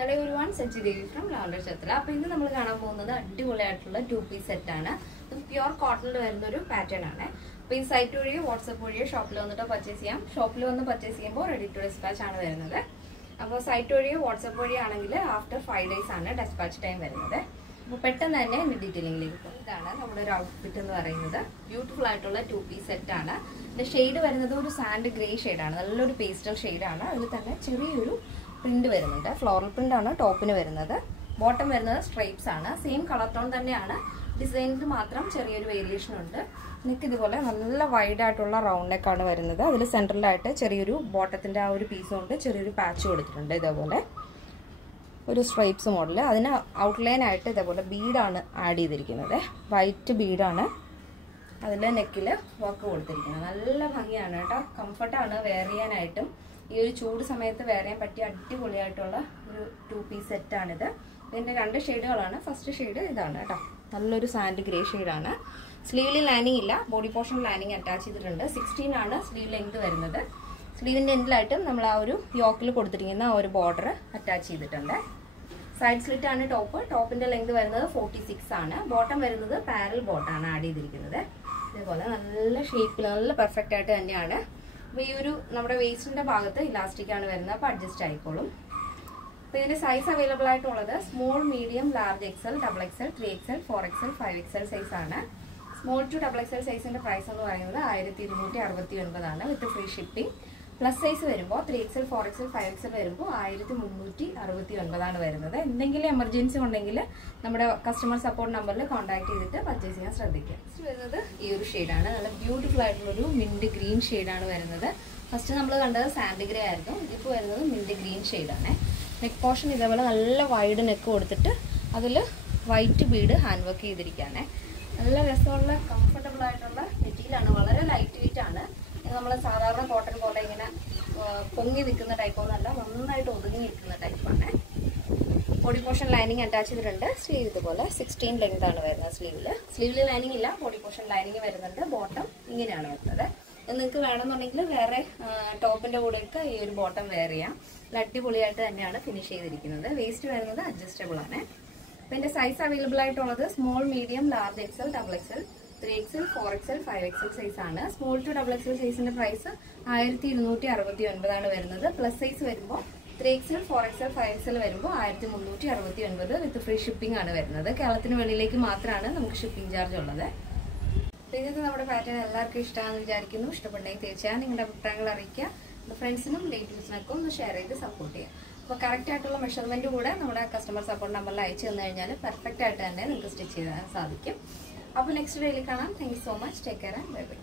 Hello everyone, Sachi Devi from Lavender Chatra. Now, we will see a two-piece set. Pure cotton pattern. This site WhatsApp shop purchase shop purchase ready to dispatch. Now, site WhatsApp after 5 days dispatch time. Detailing outfit beautiful two-piece set. The shade is sand grey shade, pastel shade. Print floral print ആണ് ടോപ്പിന് വരുന്നത് bottom വരുന്നത് stripes ആണ് same colour tone തന്നെയാണ് ഡിസൈനിൽ മാത്രം ചെറിയൊരു variation ഉണ്ട് നെക്ക് ഇതുപോലെ നല്ല വൈഡ് ആയിട്ടുള്ള റൗണ്ട് നെക്ക് ആണ് വരുന്നത് അതിൽ സെന്ററിലായിട്ട് ചെറിയൊരു ബോട്ടത്തിന്റെ ആ ഒരു പീസ് കൊണ്ട് ചെറിയൊരു പാച്ച് കൊടുത്തിട്ടുണ്ട് ഇതുപോലെ ഒരു സ്ട്രൈപ്സ് മോഡൽ അതിന് ഔട്ട്ലൈൻ ആയിട്ട് ഇതുപോലെ ബീഡ് ആണ് ആഡ് ചെയ്തിരിക്കുന്നത് വൈറ്റ് ബീഡ് ആണ് അതിലെ നെക്കിൽ വർക്ക് കൊടുത്തിരിക്കുന്നത് നല്ല ഭംഗിയാണ് കേട്ടോ കംഫർട്ട് ആണ് വെയർ ചെയ്യാനായിട്ടും This is a two-piece set. Then two shades. First shade is a sand grey shade. Sleeve lining body portion lining attached 16 sleeve length. Sleeve end item yoke border attached. Side slit top length 46 bottom parallel bottom shape perfect. We have waist in the elastic and adjust size available at small, medium, large XL, double XL, 3XL, 4XL, 5XL size. Small to double XL size in the price of with the free shipping. Plus size 3XL, 4XL, 5XL emergency customer support number contact purchase this shade beautiful mint green shade first sand grey mint green shade neck portion is wide neck white bead handwork comfortable material lightweight cotton type body portion lining attached sleeve 16 length sleeve lining body portion lining bottom top bottom finish waist adjustable size available small, medium, large XL, double XL, 3XL, 4XL, 5XL size. Small to double XL size in the price plus size 3XL, 4XL, 5XL with the free shipping. Shipping charge. This is our pattern. Friends and relatives share the support. For correct measurement, customer support number perfect stitch. Next video. Thank you so much. Take care and bye bye.